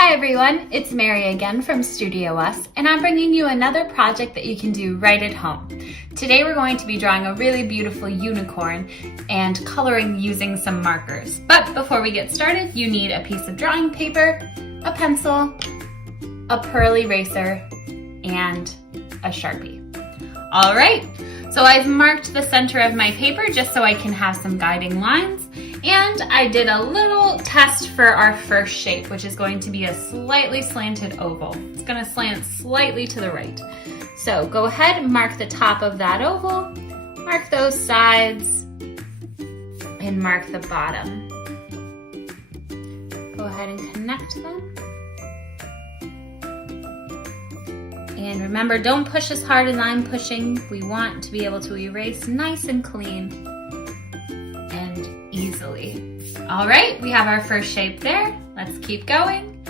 Hi everyone, it's Mary again from StudioUs, and I'm bringing you another project that you can do right at home. Today we're going to be drawing a really beautiful unicorn and coloring using some markers. But before we get started, you need a piece of drawing paper, a pencil, a pearl eraser, and a Sharpie. All right, so I've marked the center of my paper just so I can have some guiding lines. And I did a little test for our first shape, which is going to be a slightly slanted oval. It's going to slant slightly to the right. So go ahead and mark the top of that oval, mark those sides, and mark the bottom. Go ahead and connect them. And remember, don't push as hard as I'm pushing. We want to be able to erase nice and clean and easily. All right, we have our first shape there. Let's keep going.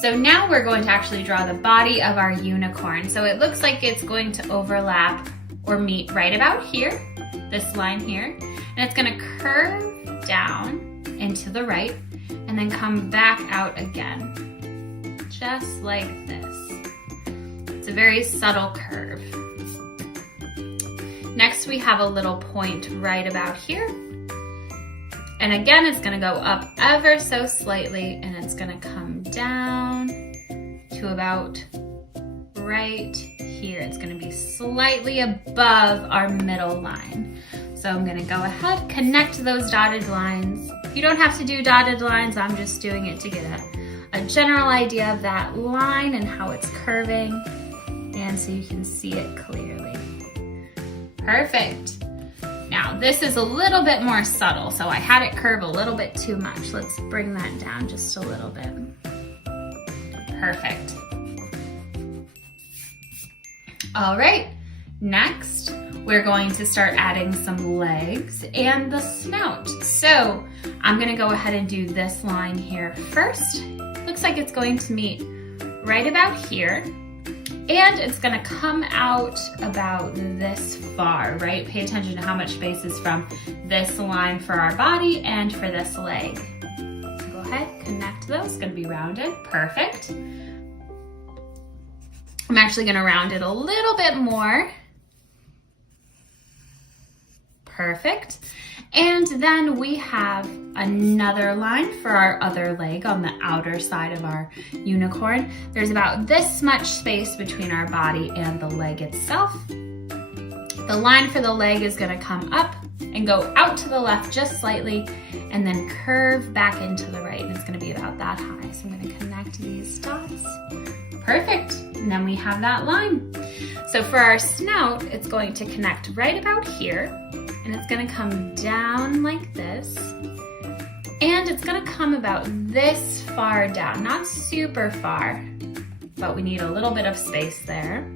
So now we're going to actually draw the body of our unicorn. So it looks like it's going to overlap or meet right about here, this line here. And it's gonna curve down and the right and then come back out again, just like this. It's a very subtle curve. Next, we have a little point right about here. And again, it's gonna go up ever so slightly and it's gonna come down to about right here. It's gonna be slightly above our middle line. So I'm gonna go ahead, connect those dotted lines. You don't have to do dotted lines, I'm just doing it to get a general idea of that line and how it's curving, and so you can see it clearly. Perfect. Now this is a little bit more subtle, so I had it curve a little bit too much. Let's bring that down just a little bit. Perfect. All right, next we're going to start adding some legs and the snout. So I'm gonna go ahead and do this line here first. Looks like it's going to meet right about here. And it's gonna come out about this far, right? Pay attention to how much space is from this line for our body and for this leg. So go ahead, connect those, it's gonna be rounded, perfect. I'm actually gonna round it a little bit more. Perfect. And then we have another line for our other leg on the outer side of our unicorn. There's about this much space between our body and the leg itself. The line for the leg is gonna come up and go out to the left just slightly and then curve back into the right, and it's gonna be about that high. So I'm gonna connect these dots. Perfect, and then we have that line. So for our snout, it's going to connect right about here, and it's gonna come down like this, and it's gonna come about this far down, not super far, but we need a little bit of space there.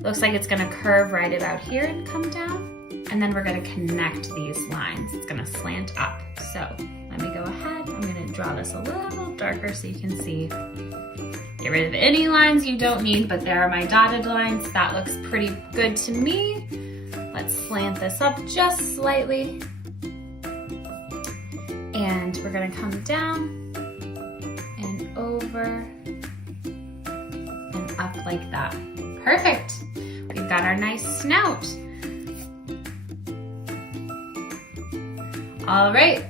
Looks like it's gonna curve right about here and come down, and then we're gonna connect these lines. It's gonna slant up. So let me go ahead, I'm gonna draw this a little darker so you can see. Get rid of any lines you don't need, but there are my dotted lines. That looks pretty good to me. Let's slant this up just slightly. And we're gonna come down and over and up like that. Perfect. We've got our nice snout. All right,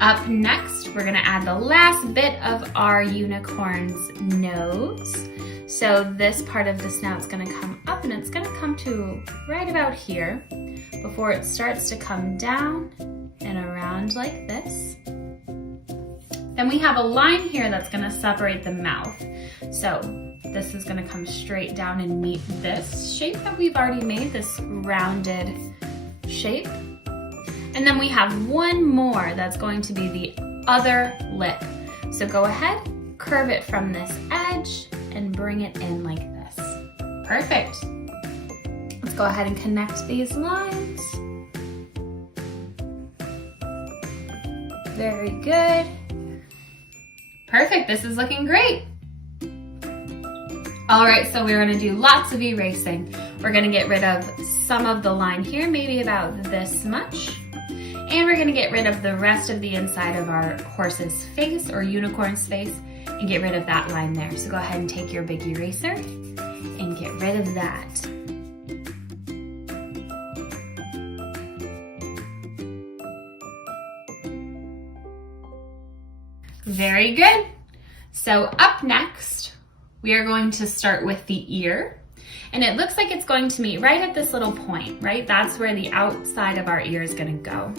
up next, we're gonna add the last bit of our unicorn's nose. So this part of the snout's gonna come up and it's gonna come to right about here before it starts to come down and around like this. Then we have a line here that's gonna separate the mouth. So this is gonna come straight down and meet this shape that we've already made, this rounded shape. And then we have one more that's going to be the other lip. So go ahead, curve it from this edge and bring it in like this. Perfect. Let's go ahead and connect these lines. Very good. Perfect, this is looking great. All right, so we're gonna do lots of erasing. We're gonna get rid of some of the line here, maybe about this much. And we're gonna get rid of the rest of the inside of our horse's face or unicorn's face and get rid of that line there. So go ahead and take your big eraser and get rid of that. Very good. So up next, we are going to start with the ear. And it looks like it's going to meet right at this little point, right? That's where the outside of our ear is gonna go.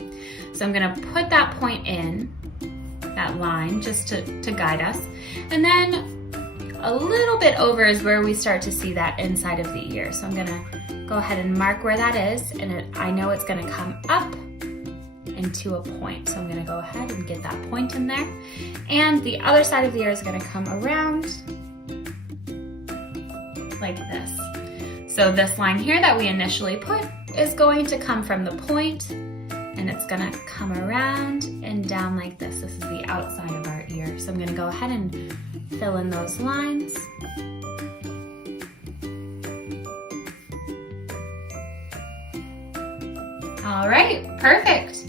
So I'm gonna put that point in, that line, just to guide us. And then a little bit over is where we start to see that inside of the ear. So I'm gonna go ahead and mark where that is, and I know it's gonna come up into a point. So I'm gonna go ahead and get that point in there. And the other side of the ear is gonna come around like this. So this line here that we initially put is going to come from the point, and it's gonna come around and down like this. This is the outside of our ear. So I'm gonna go ahead and fill in those lines. All right, perfect.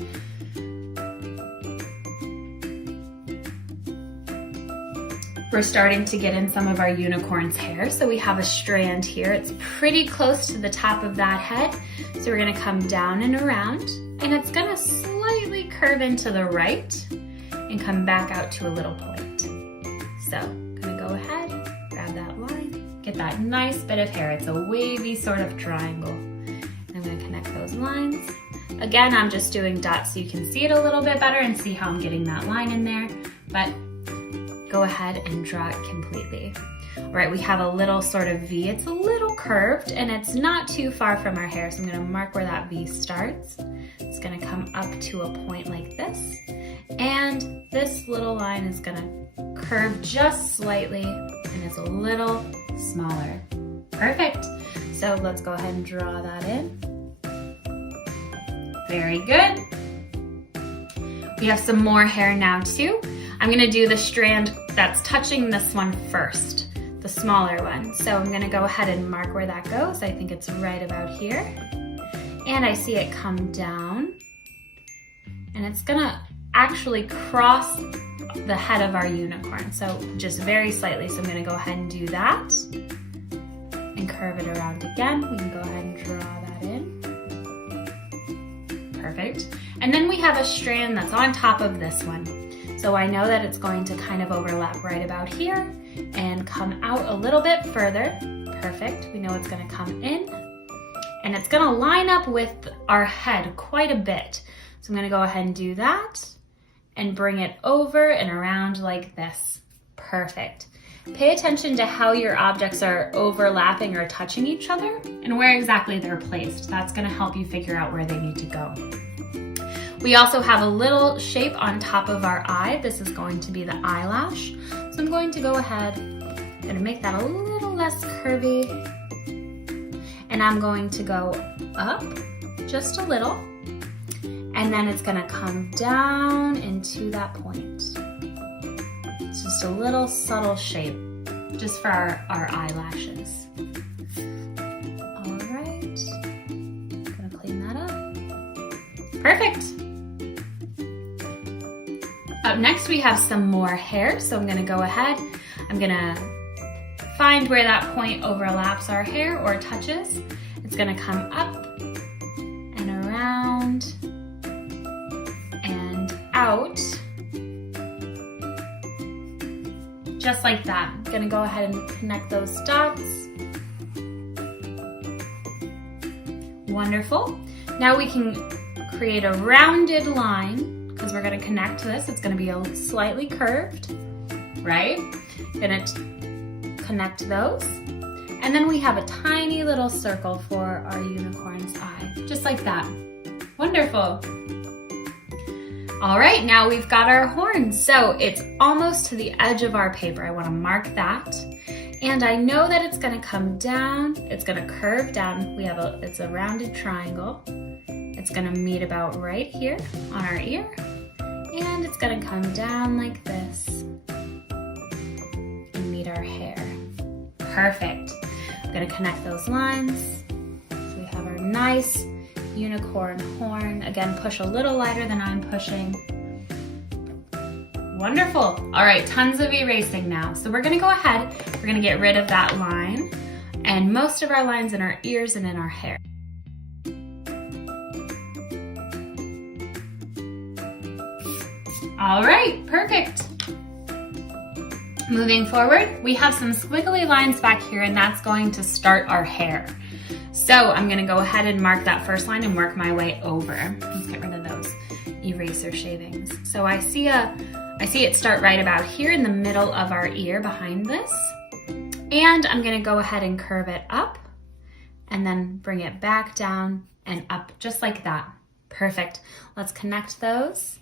We're starting to get in some of our unicorn's hair. So we have a strand here. It's pretty close to the top of that head. So we're gonna come down and around, and it's gonna slightly curve into the right and come back out to a little point. So I'm gonna go ahead, grab that line, get that nice bit of hair. It's a wavy sort of triangle. And I'm gonna connect those lines. Again, I'm just doing dots so you can see it a little bit better and see how I'm getting that line in there. But go ahead and draw it completely. All right, we have a little sort of V. It's a little curved and it's not too far from our hair. So I'm gonna mark where that V starts. It's gonna come up to a point like this. And this little line is gonna curve just slightly and it's a little smaller. Perfect. So let's go ahead and draw that in. Very good. We have some more hair now too. I'm gonna do the strand that's touching this one first, the smaller one. So I'm gonna go ahead and mark where that goes. I think it's right about here. And I see it come down. And it's gonna actually cross the head of our unicorn. So just very slightly. So I'm gonna go ahead and do that. And curve it around again. We can go ahead and draw that in. Perfect. And then we have a strand that's on top of this one. So I know that it's going to kind of overlap right about here and come out a little bit further. Perfect. We know it's going to come in and it's going to line up with our head quite a bit. So I'm going to go ahead and do that and bring it over and around like this. Perfect. Pay attention to how your objects are overlapping or touching each other and where exactly they're placed. That's going to help you figure out where they need to go. We also have a little shape on top of our eye. This is going to be the eyelash. So I'm going to go ahead and make that a little less curvy. And I'm going to go up just a little. And then it's gonna come down into that point. It's just a little subtle shape, just for our eyelashes. All right, gonna clean that up. Perfect. Up next, we have some more hair. So I'm gonna go ahead, I'm gonna find where that point overlaps our hair or touches. It's gonna come up and around and out, just like that. I'm gonna go ahead and connect those dots. Wonderful. Now we can create a rounded line because we're gonna connect this. It's gonna be slightly curved, right? Gonna connect those. And then we have a tiny little circle for our unicorn's eye, just like that. Wonderful. All right, now we've got our horns. So it's almost to the edge of our paper. I wanna mark that. And I know that it's gonna come down, it's gonna curve down. It's a rounded triangle. It's gonna meet about right here on our ear. And it's gonna come down like this and meet our hair. Perfect. I'm gonna connect those lines. So we have our nice unicorn horn. Again, push a little lighter than I'm pushing. Wonderful. All right, tons of erasing now. So we're gonna go ahead, we're gonna get rid of that line and most of our lines in our ears and in our hair. All right, perfect. Moving forward, we have some squiggly lines back here and that's going to start our hair. So I'm gonna go ahead and mark that first line and work my way over. Let's get rid of those eraser shavings. So I see it start right about here in the middle of our ear behind this. And I'm gonna go ahead and curve it up and then bring it back down and up just like that. Perfect. Let's connect those.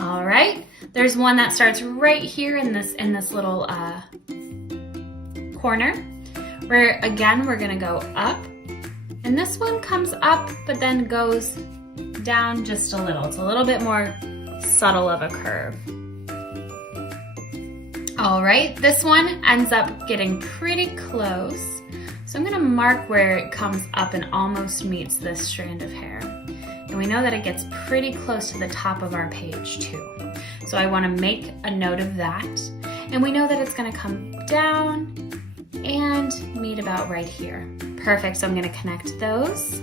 All right, there's one that starts right here in this little corner, where again, we're gonna go up. And this one comes up, but then goes down just a little. It's a little bit more subtle of a curve. All right, this one ends up getting pretty close. So I'm gonna mark where it comes up and almost meets this strand of hair. And we know that it gets pretty close to the top of our page too. So I wanna make a note of that. And we know that it's gonna come down and meet about right here. Perfect, so I'm gonna connect those.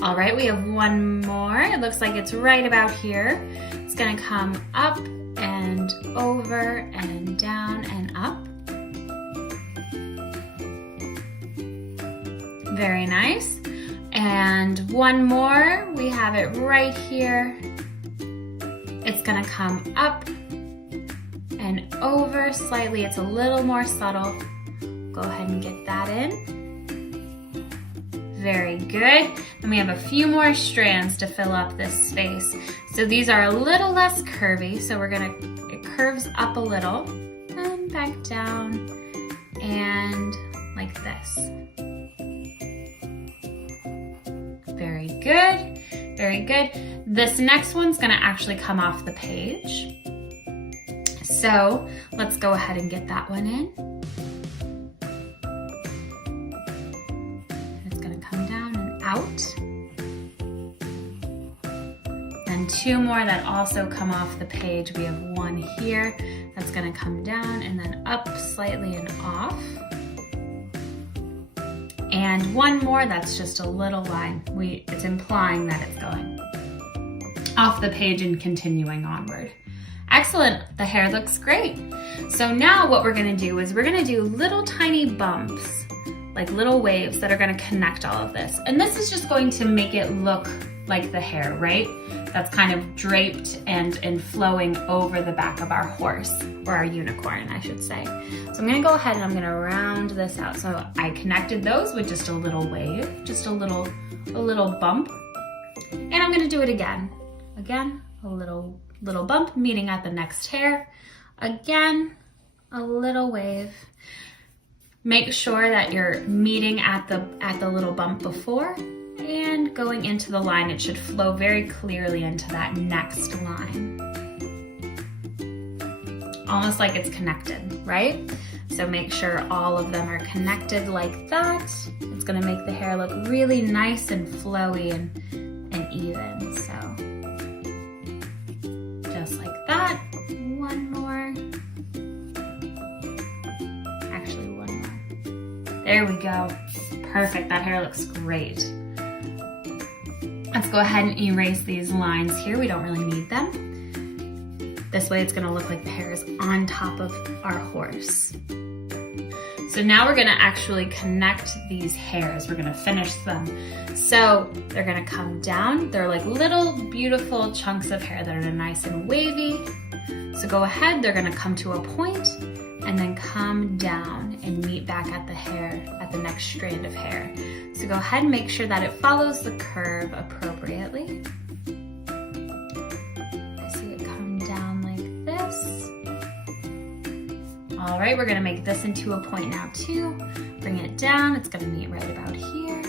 All right, we have one more. It looks like it's right about here. It's gonna come up and over and down and up. Very nice. And one more, we have it right here. It's gonna come up and over slightly. It's a little more subtle. Go ahead and get that in. Very good. And we have a few more strands to fill up this space. So these are a little less curvy. So it curves up a little and back down and like this. Very good, very good. This next one's gonna actually come off the page. So let's go ahead and get that one in. It's gonna come down and out. And two more that also come off the page. We have one here that's gonna come down and then up slightly and off. And one more that's just a little line. It's implying that it's going off the page and continuing onward. Excellent, the hair looks great. So now what we're gonna do is we're gonna do little tiny bumps, like little waves that are gonna connect all of this. And this is just going to make it look like the hair, right? That's kind of draped and flowing over the back of our horse, or our unicorn, I should say. So I'm gonna go ahead and I'm gonna round this out. So I connected those with just a little wave, just a little bump. And I'm gonna do it again. Again, a little bump meeting at the next hair. Again, a little wave. Make sure that you're meeting at the little bump before and going into the line. It should flow very clearly into that next line. Almost like it's connected, right? So make sure all of them are connected like that. It's gonna make the hair look really nice and flowy and even, so. Just like that. One more. Actually, one more. There we go. Perfect, that hair looks great. Let's go ahead and erase these lines here. We don't really need them. This way it's gonna look like the hair is on top of our horse. So now we're gonna actually connect these hairs. We're gonna finish them. So they're gonna come down. They're like little beautiful chunks of hair that are nice and wavy. So go ahead, they're gonna come to a point and then come down and meet back at the hair, at the next strand of hair. So go ahead and make sure that it follows the curve appropriately. I see it come down like this. All right, we're gonna make this into a point now too. Bring it down, it's gonna meet right about here.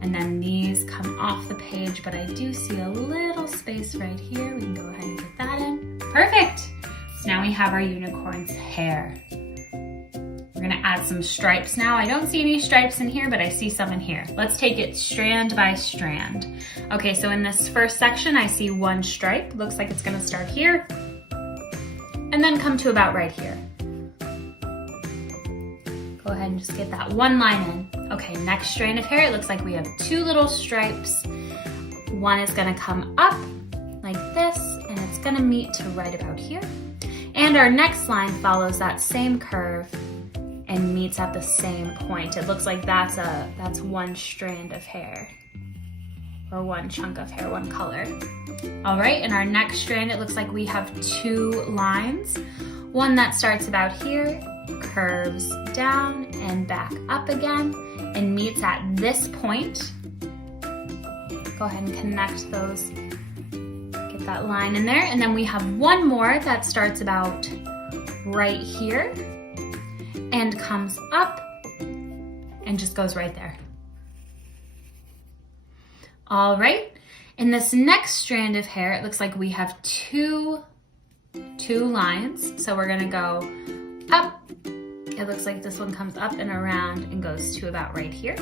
And then these come off the page, but I do see a little space right here. We can go ahead and get that in. Perfect. So now we have our unicorn's hair. We're gonna add some stripes now. I don't see any stripes in here, but I see some in here. Let's take it strand by strand. Okay, so in this first section, I see one stripe. Looks like it's gonna start here and then come to about right here. Go ahead and just get that one line in. Okay, next strand of hair, it looks like we have two little stripes. One is gonna come up like this, and it's gonna meet to right about here. And our next line follows that same curve and meets at the same point. It looks like that's one strand of hair, or one chunk of hair, one color. All right, in our next strand, it looks like we have two lines. One that starts about here, curves down and back up again, and meets at this point. Go ahead and connect those. Get that line in there. And then we have one more that starts about right here and comes up and just goes right there. All right. In this next strand of hair, it looks like we have two lines. So we're gonna go up. It looks like this one comes up and around and goes to about right here.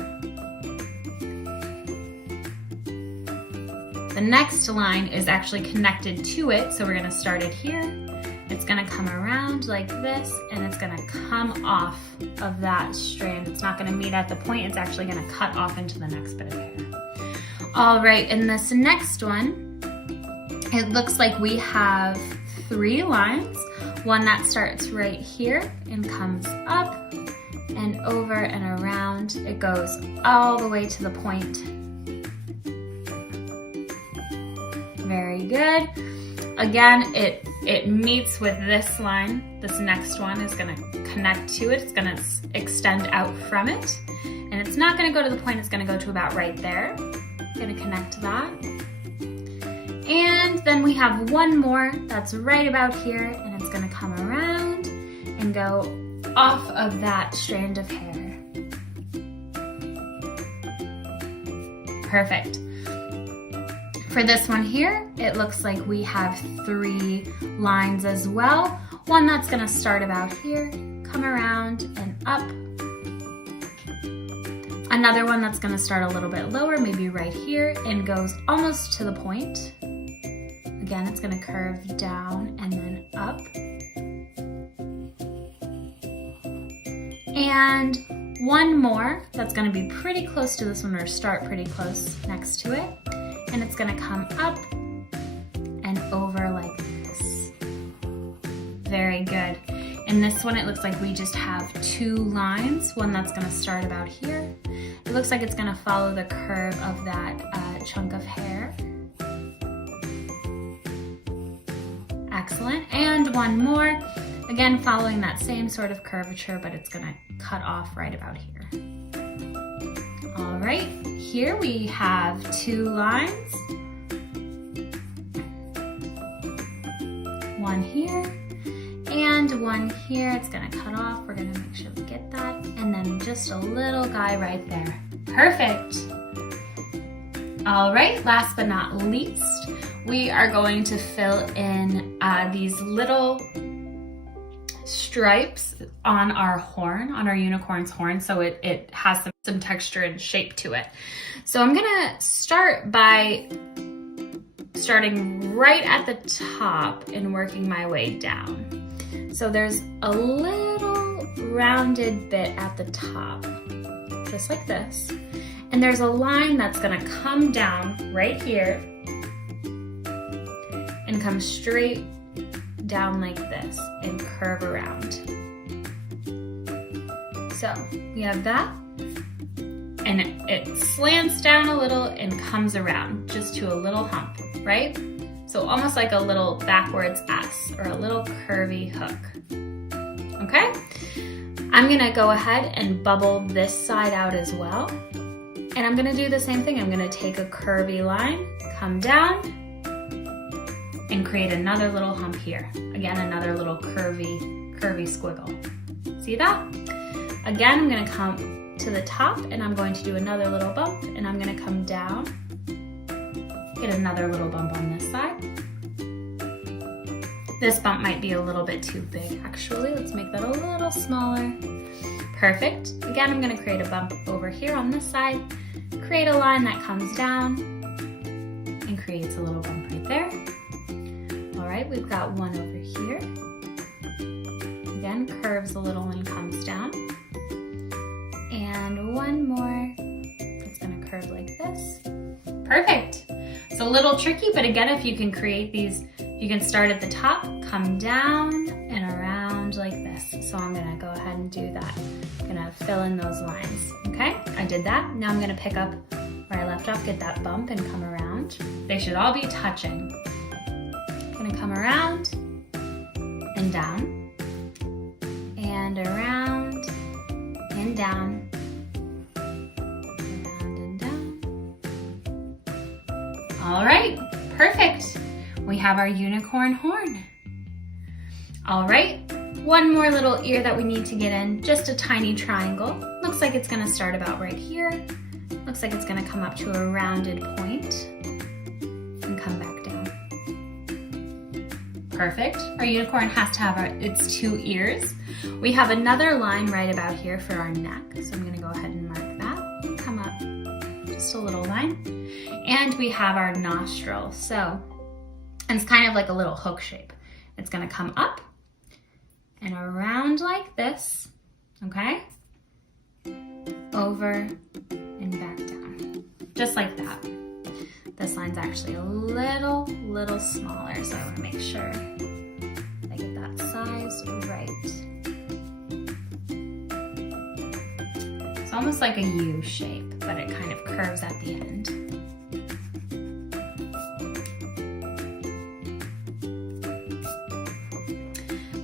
The next line is actually connected to it, so we're gonna start it here. It's gonna come around like this, and it's gonna come off of that strand. It's not gonna meet at the point, it's actually gonna cut off into the next bit of hair. All right, in this next one, it looks like we have three lines. One that starts right here and comes up and over and around. It goes all the way to the point. Very good. Again, it meets with this line. This next one is gonna connect to it. It's gonna extend out from it. And it's not gonna go to the point, it's gonna go to about right there. Gonna connect to that. And then we have one more that's right about here, and it's gonna come around and go off of that strand of hair. Perfect. For this one here, it looks like we have three lines as well. One that's gonna start about here, come around and up. Another one that's gonna start a little bit lower, maybe right here, and goes almost to the point. Again, it's gonna curve down and then up. And one more that's gonna be pretty close to this one, or start pretty close next to it. And it's gonna come up and over like this. Very good. In this one, it looks like we just have two lines. One that's gonna start about here. It looks like it's gonna follow the curve of that chunk of hair. Excellent. And one more, again, following that same sort of curvature, but it's gonna cut off right about here. All right, here we have two lines. One here and one here. It's gonna cut off. We're gonna make sure we get that. And then just a little guy right there. Perfect. All right, last but not least, we are going to fill in these little stripes on our horn, on our unicorn's horn, so it has some texture and shape to it. So I'm gonna start by starting right at the top and working my way down. So there's a little rounded bit at the top, just like this. And there's a line that's gonna come down right here and come straight down like this and curve around. So we have that, and it slants down a little and comes around just to a little hump, right? So almost like a little backwards S or a little curvy hook, okay? I'm gonna go ahead and bubble this side out as well. And I'm gonna do the same thing. I'm gonna take a curvy line, come down, and create another little hump here. Again, another little curvy squiggle. See that? Again, I'm gonna come to the top and I'm going to do another little bump, and I'm gonna come down, get another little bump on this side. This bump might be a little bit too big, actually. Let's make that a little smaller. Perfect. Again, I'm gonna create a bump over here on this side, create a line that comes down and creates a little bump right there. All right, we've got one over here. Again, curves a little and comes down. And one more, it's gonna curve like this. Perfect. It's a little tricky, but again, if you can create these, you can start at the top, come down and around like this. So I'm gonna go ahead and do that. I'm gonna fill in those lines, okay? I did that. Now I'm gonna pick up where I left off, get that bump and come around. They should all be touching. I'm gonna come around and down and around and down. All right, perfect. We have our unicorn horn. All right, one more little ear that we need to get in, just a tiny triangle. Looks like it's gonna start about right here. Looks like it's gonna come up to a rounded point and come back down. Perfect. Our unicorn has to have its 2 ears. We have another line right about here for our neck. So I'm gonna go ahead and mark that and come up just a little line. And we have our nostril. So it's kind of like a little hook shape. It's gonna come up and around like this, okay? Over and back down, just like that. This line's actually a little smaller, so I wanna make sure I get that size right. It's almost like a U shape, but it kind of curves at the end.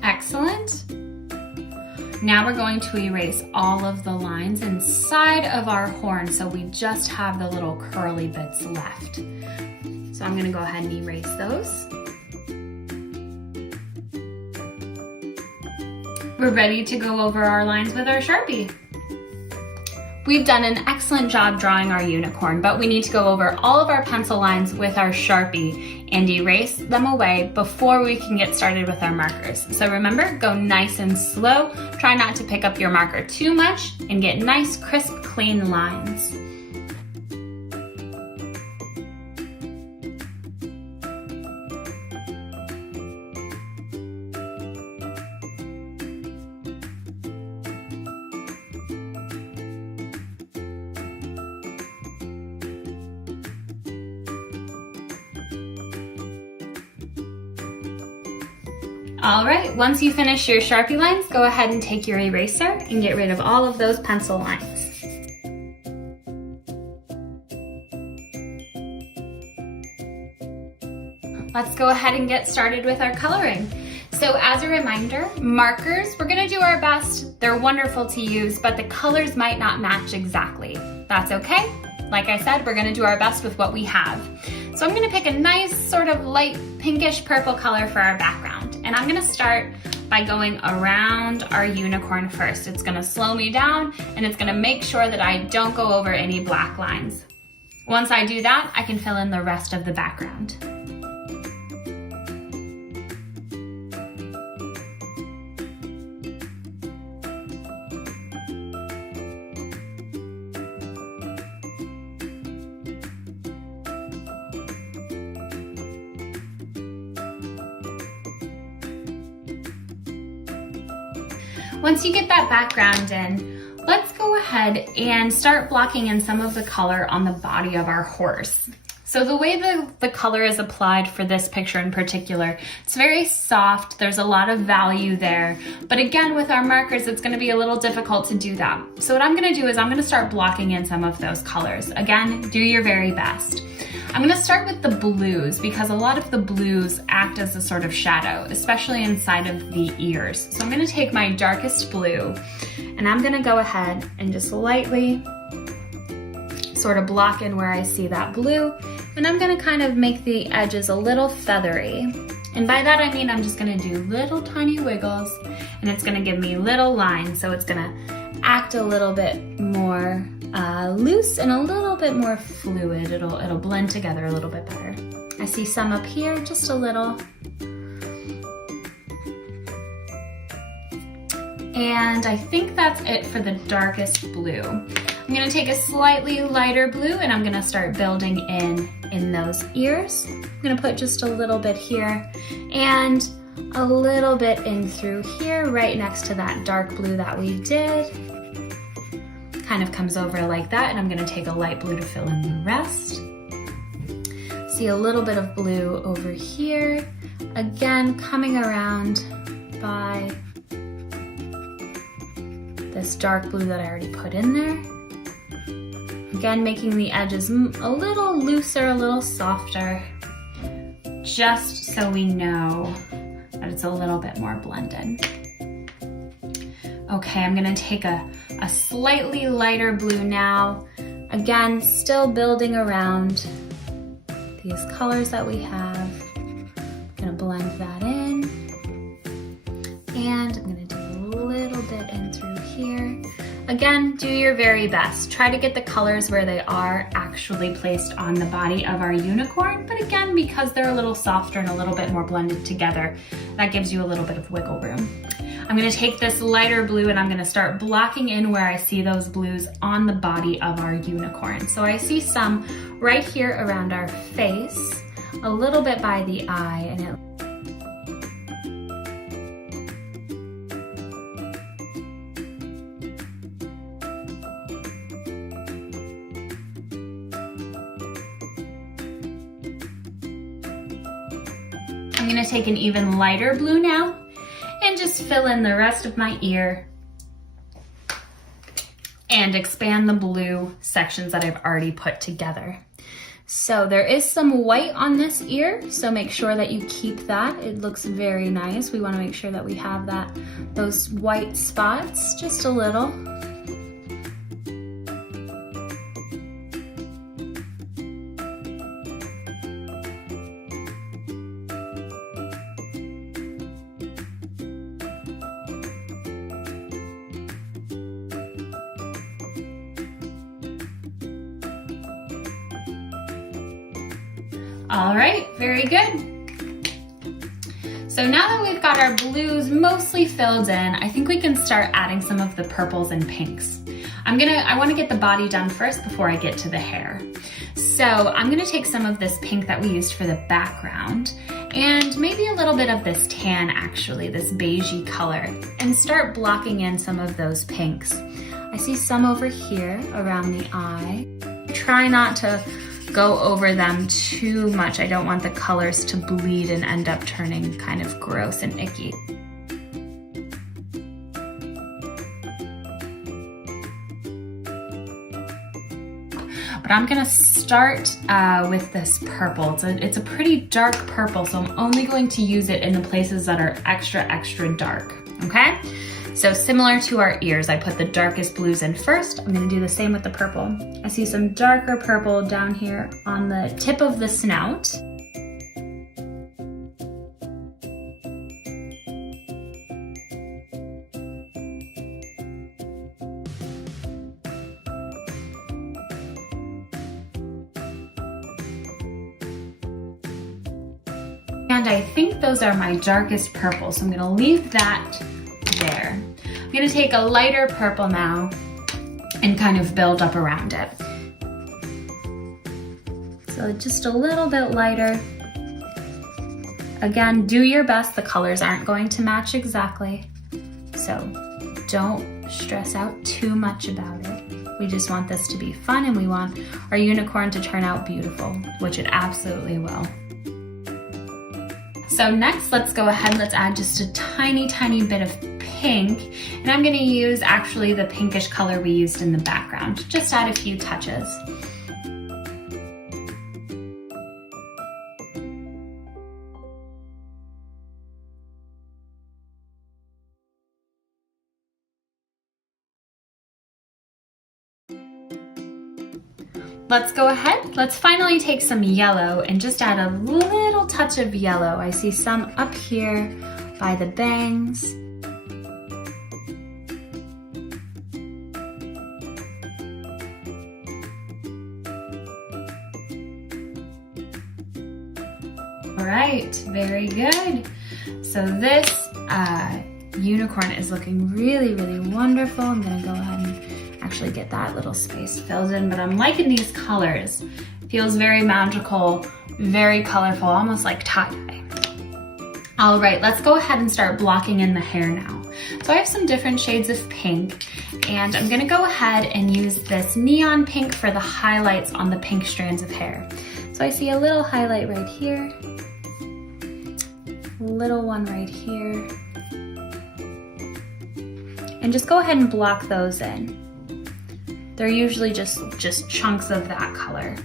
Excellent. Now we're going to erase all of the lines inside of our horn so we just have the little curly bits left. So I'm gonna go ahead and erase those. We're ready to go over our lines with our Sharpie. We've done an excellent job drawing our unicorn, but we need to go over all of our pencil lines with our Sharpie and erase them away before we can get started with our markers. So remember, go nice and slow. Try not to pick up your marker too much and get nice, crisp, clean lines. All right, once you finish your Sharpie lines, go ahead and take your eraser and get rid of all of those pencil lines. Let's go ahead and get started with our coloring. So as a reminder, markers, we're gonna do our best. They're wonderful to use, but the colors might not match exactly. That's okay. Like I said, we're gonna do our best with what we have. So I'm gonna pick a nice sort of light pinkish purple color for our background. And I'm gonna start by going around our unicorn first. It's gonna slow me down and it's gonna make sure that I don't go over any black lines. Once I do that, I can fill in the rest of the background. Once you get that background in, let's go ahead and start blocking in some of the color on the body of our horse. So the way the color is applied for this picture in particular, it's very soft, there's a lot of value there, but again with our markers it's gonna be a little difficult to do that. So what I'm gonna do is I'm gonna start blocking in some of those colors. Again, do your very best. I'm gonna start with the blues because a lot of the blues act as a sort of shadow, especially inside of the ears. So I'm gonna take my darkest blue and I'm gonna go ahead and just lightly sort of block in where I see that blue, and I'm gonna kind of make the edges a little feathery. And by that I mean I'm just gonna do little tiny wiggles and it's gonna give me little lines, so it's gonna act a little bit more loose and a little bit more fluid. It'll blend together a little bit better. I see some up here, just a little. And I think that's it for the darkest blue. I'm gonna take a slightly lighter blue and I'm gonna start building in those ears. I'm gonna put just a little bit here and a little bit in through here, right next to that dark blue that we did. Kind of comes over like that, and I'm gonna take a light blue to fill in the rest. See a little bit of blue over here. Again, coming around by this dark blue that I already put in there. Again, making the edges a little looser, a little softer, just so we know that it's a little bit more blended. Okay, I'm gonna take a slightly lighter blue now. Again, still building around these colors that we have. Gonna blend that in. And I'm gonna do a little bit in through here. Again, do your very best. Try to get the colors where they are actually placed on the body of our unicorn. But again, because they're a little softer and a little bit more blended together, that gives you a little bit of wiggle room. I'm gonna take this lighter blue and I'm gonna start blocking in where I see those blues on the body of our unicorn. So I see some right here around our face, a little bit by the eye, and it I'm gonna take an even lighter blue now and just fill in the rest of my ear and expand the blue sections that I've already put together. So there is some white on this ear, so make sure that you keep that. It looks very nice. We want to make sure that we have those white spots, just a little. All right, very good. So now that we've got our blues mostly filled in, I think we can start adding some of the purples and pinks. I want to get the body done first before I get to the hair. So I'm gonna take some of this pink that we used for the background and maybe a little bit of this tan actually, this beigey color, and start blocking in some of those pinks. I see some over here around the eye. Try not to go over them too much. I don't want the colors to bleed and end up turning kind of gross and icky. But I'm gonna start with this purple. It's a pretty dark purple, so I'm only going to use it in the places that are extra, extra dark, okay? So similar to our ears, I put the darkest blues in first. I'm gonna do the same with the purple. I see some darker purple down here on the tip of the snout. And I think those are my darkest purple, so I'm gonna leave that there. I'm gonna take a lighter purple now and kind of build up around it. So just a little bit lighter. Again, do your best. The colors aren't going to match exactly, so don't stress out too much about it. We just want this to be fun and we want our unicorn to turn out beautiful, which it absolutely will. So next, let's go ahead, let's add just a tiny, tiny bit of pink. And I'm gonna use actually the pinkish color we used in the background. Just add a few touches. Let's go ahead. Let's finally take some yellow and just add a little touch of yellow. I see some up here by the bangs. All right, very good. So this unicorn is looking really, really wonderful. I'm gonna go ahead and actually get that little space filled in, but I'm liking these colors. Feels very magical, very colorful, almost like tie-dye. All right, let's go ahead and start blocking in the hair now. So I have some different shades of pink, and I'm gonna go ahead and use this neon pink for the highlights on the pink strands of hair. So I see a little highlight right here, a little one right here, and just go ahead and block those in. They're usually just chunks of that color.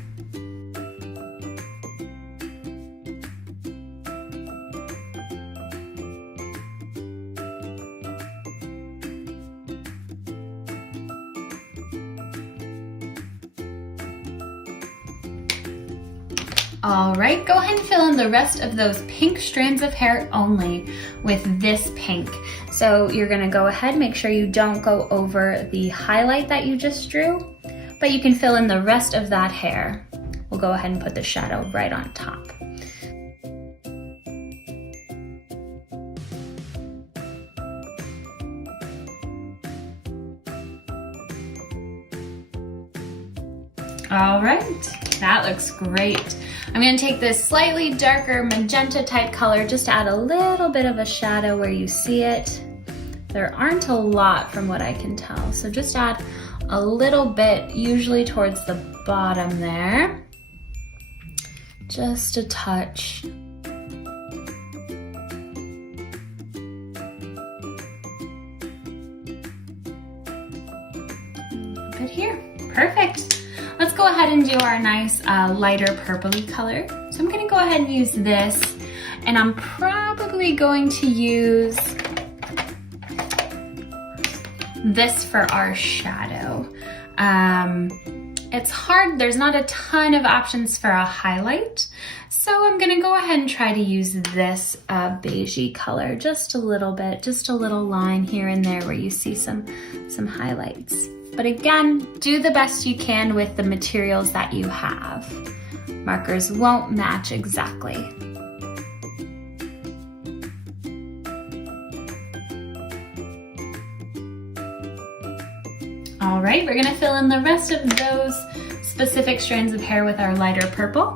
All right, go ahead and fill in the rest of those pink strands of hair only with this pink. So you're gonna go ahead, make sure you don't go over the highlight that you just drew, but you can fill in the rest of that hair. We'll go ahead and put the shadow right on top. All right, that looks great. I'm gonna take this slightly darker magenta type color just to add a little bit of a shadow where you see it. There aren't a lot from what I can tell, so just add a little bit, usually towards the bottom there. Just a touch. A bit here, perfect. Let's go ahead and do our nice lighter purpley color. So I'm gonna go ahead and use this, and I'm probably going to use this for our shadow. It's hard, there's not a ton of options for a highlight, so I'm gonna go ahead and try to use this beigey color, just a little bit, just a little line here and there where you see some highlights. But again, do the best you can with the materials that you have. Markers won't match exactly. All right, we're gonna fill in the rest of those specific strands of hair with our lighter purple.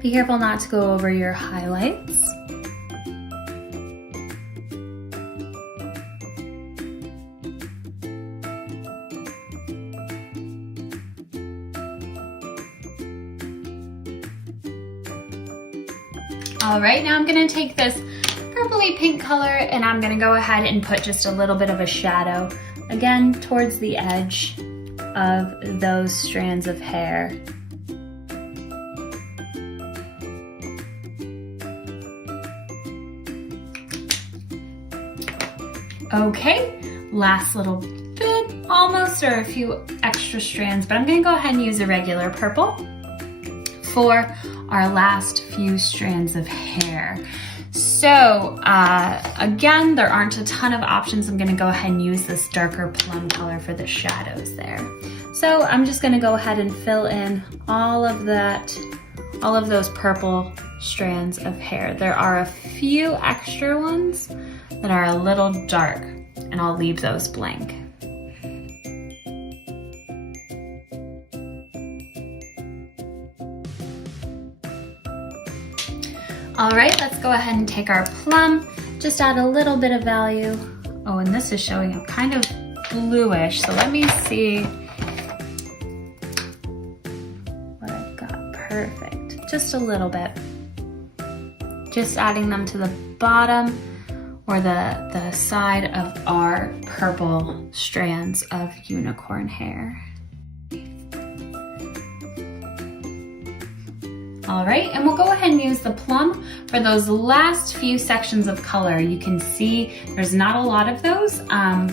Be careful not to go over your highlights. All right, now I'm gonna take this purpley pink color and I'm gonna go ahead and put just a little bit of a shadow, again, towards the edge of those strands of hair. Okay, last little bit, almost, or a few extra strands, but I'm gonna go ahead and use a regular purple for our last few strands of hair. So again, there aren't a ton of options. I'm gonna go ahead and use this darker plum color for the shadows there. So I'm just gonna go ahead and fill in all of those purple strands of hair. There are a few extra ones that are a little dark, and I'll leave those blank. All right, let's go ahead and take our plum, just add a little bit of value. Oh, and this is showing up kind of bluish, so let me see what I've got. Perfect, just a little bit. Just adding them to the bottom or the side of our purple strands of unicorn hair. All right, and we'll go ahead and use the plum for those last few sections of color. You can see there's not a lot of those,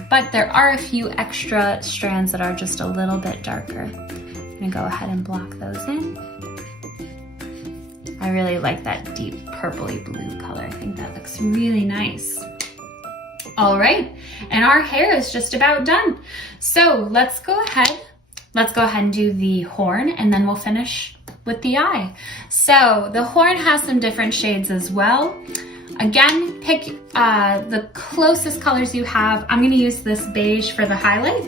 but there are a few extra strands that are just a little bit darker. I'm gonna go ahead and block those in. I really like that deep purpley blue color. I think that looks really nice. All right, and our hair is just about done. So let's go ahead and do the horn, and then we'll finish with the eye. So the horn has some different shades as well. Again, pick the closest colors you have. I'm gonna use this beige for the highlight,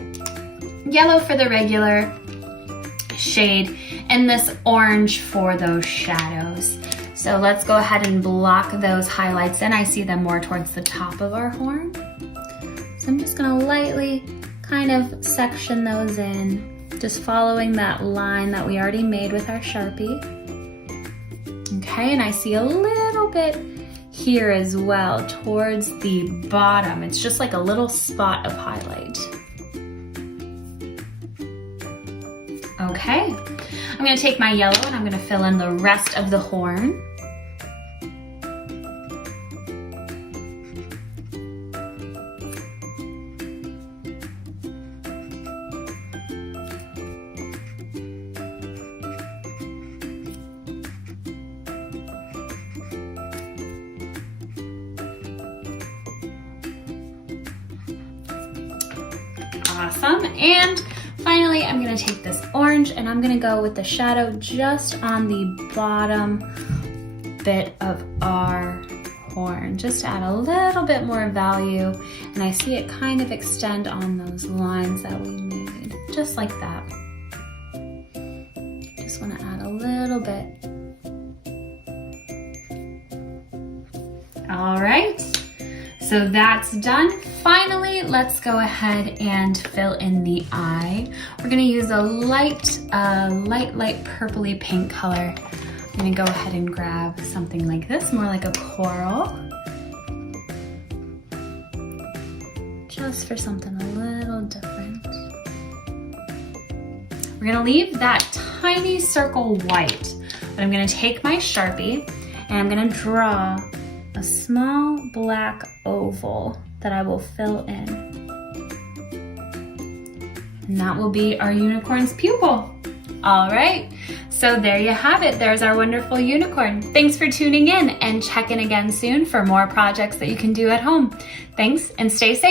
yellow for the regular shade, and this orange for those shadows. So let's go ahead and block those highlights in. I see them more towards the top of our horn. So I'm just gonna lightly kind of section those in, just following that line that we already made with our Sharpie. Okay, and I see a little bit here as well towards the bottom. It's just like a little spot of highlight. Okay, I'm gonna take my yellow and I'm gonna fill in the rest of the horn. Awesome, and finally I'm gonna take this orange and I'm gonna go with the shadow just on the bottom bit of our horn, just to add a little bit more value, and I see it kind of extend on those lines that we made, just like that. Just wanna add a little bit. All right. So that's done. Finally, let's go ahead and fill in the eye. We're gonna use a light purpley pink color. I'm gonna go ahead and grab something like this, more like a coral. Just for something a little different. We're gonna leave that tiny circle white, but I'm gonna take my Sharpie and I'm gonna draw a small black oval that I will fill in. And that will be our unicorn's pupil. All right, so there you have it. There's our wonderful unicorn. Thanks for tuning in, and check in again soon for more projects that you can do at home. Thanks, and stay safe.